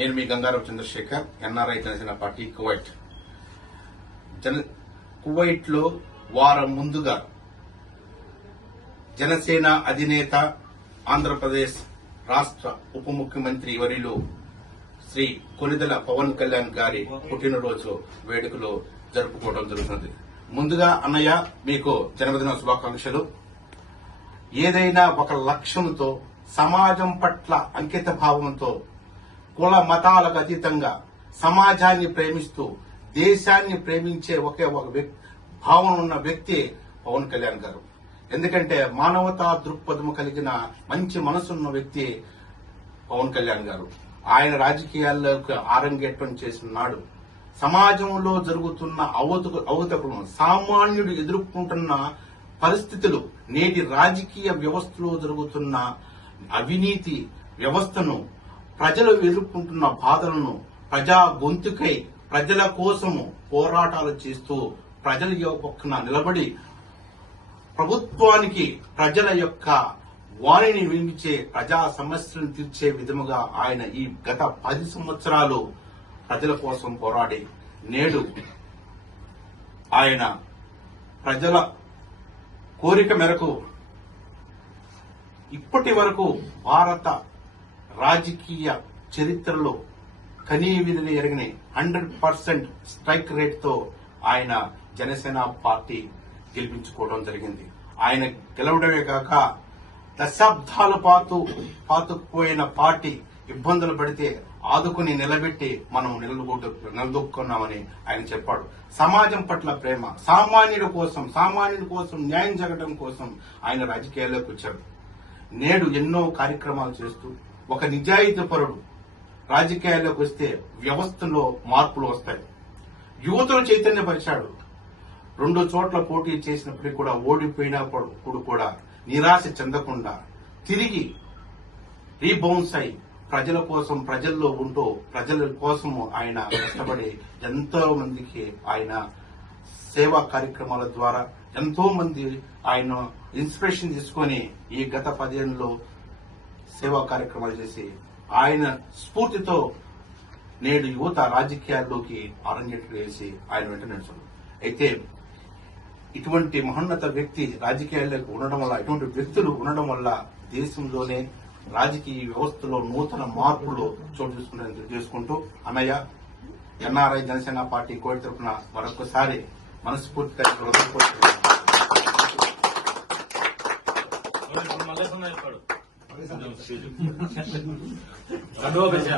నేను మీ Gangarao Chandrasekhar NRI Janasena party Kuwait. జన కువైట్లో వారం ముందుగా జనసేన అధినేత ఆంధ్రప్రదేశ్ రాష్ట్ర ఉప ముఖ్యమంత్రి వరిలో శ్రీ కొనిదెల పవన్ కళ్యాణ్ గారి పుట్టినరోజు వేడుకలు జరుపుకోవడం జరుగుతుంది ముందుగా అన్నయ్య మీకు జన్మదిన శుభాకాంక్షలు. ఏదైనా ఒక లక్ష్యంతో సమాజం పట్ల అంకిత భావంతో కుల మతాలకు అతీతంగా సమాజాన్ని ప్రేమిస్తూ దేశాన్ని ప్రేమించే ఒకే ఒక వ్యక్తి భావన ఉన్న వ్యక్తి పవన్ కళ్యాణ్ గారు. ఎందుకంటే మానవతా దృక్పథము కలిగిన మంచి మనసున్న వ్యక్తి పవన్ కళ్యాణ్ గారు. ఆయన రాజకీయాల్లోకి ఆరంగేట్రం చేసిన నాడు సమాజంలో జరుగుతున్న అవతకు అవతకులను సామాన్యుడు ఎదుర్కొంటున్న పరిస్థితులు నేటి రాజకీయ వ్యవస్థలో జరుగుతున్న అవినీతి వ్యవస్థను ప్రజలు ఎదుర్కొంటున్న బాధలను ప్రజా గొంతుకై ప్రజల కోసము పోరాటాలు చేస్తూ ప్రజల పక్కన నిలబడి ప్రభుత్వానికి ప్రజల యొక్క వాణిని వినిపించే ప్రజా సమస్యలను తీర్చే విధముగా ఆయన ఈ గత పది సంవత్సరాలు ప్రజల కోసం పోరాడి నేడు ఆయన ప్రజల కోరిక మేరకు ఇప్పటి వరకు భారత రాజకీయ చరిత్రలో కనీ విధులు ఎరగని హండ్రెడ్ పర్సెంట్ స్ట్రైక్ రేట్తో ఆయన జనసేన పార్టీ గెలిపించుకోవడం జరిగింది. ఆయన గెలవడమే కాక దశాబ్దాల పాటు పాతుకుపోయిన పార్టీ ఇబ్బందులు పడితే ఆదుకుని నిలబెట్టి మనం నిలదొక్కు నిలదొక్కున్నామని ఆయన చెప్పాడు. సమాజం పట్ల ప్రేమ సామాన్యుడి కోసం సామాన్యుడి కోసం న్యాయం జరగడం కోసం ఆయన రాజకీయాల్లోకి వచ్చాడు. నేడు ఎన్నో కార్యక్రమాలు చేస్తూ ఒక నిజాయితీపరుడు రాజకీయాల్లోకి వస్తే వ్యవస్థలో మార్పులు వస్తాయి. యువతను చైతన్యపరిచాడు. రెండు చోట్ల పోటీ చేసినప్పటికీ కూడా ఓడిపోయినప్పుడు కూడా నిరాశ చెందకుండా తిరిగి రీబౌన్స్ అయి ప్రజల కోసం ప్రజల్లో ఉంటూ ప్రజల కోసము ఆయన కష్టపడి ఎంతో మందికి ఆయన సేవా కార్యక్రమాల ద్వారా ఎంతో మంది ఆయన ఇన్స్పిరేషన్ తీసుకొని ఈ గత పదేళ్ళలో సేవా కార్యక్రమాలు చేసి ఆయన స్ఫూర్తితో నేడు యువత రాజకీయాల్లోకి అరంగేట్లు వేసి ఆయన వెంట నడుచుడు అయితే ఇటువంటి మహోన్నత వ్యక్తి రాజకీయాల్లోకి ఉండడం వల్ల ఇటువంటి వ్యక్తులు ఉండడం వల్ల దేశంలోనే రాజకీయ వ్యవస్థలో నూతన మార్పులు చోటు చేసుకుంటారని చేసుకుంటూ అన్నయ్య ఎన్ఆర్ఐ జనసేన పార్టీ కోటి తరఫున మరొకసారి మనస్ఫూర్తిగా మళ్ళీ కండువా వేసే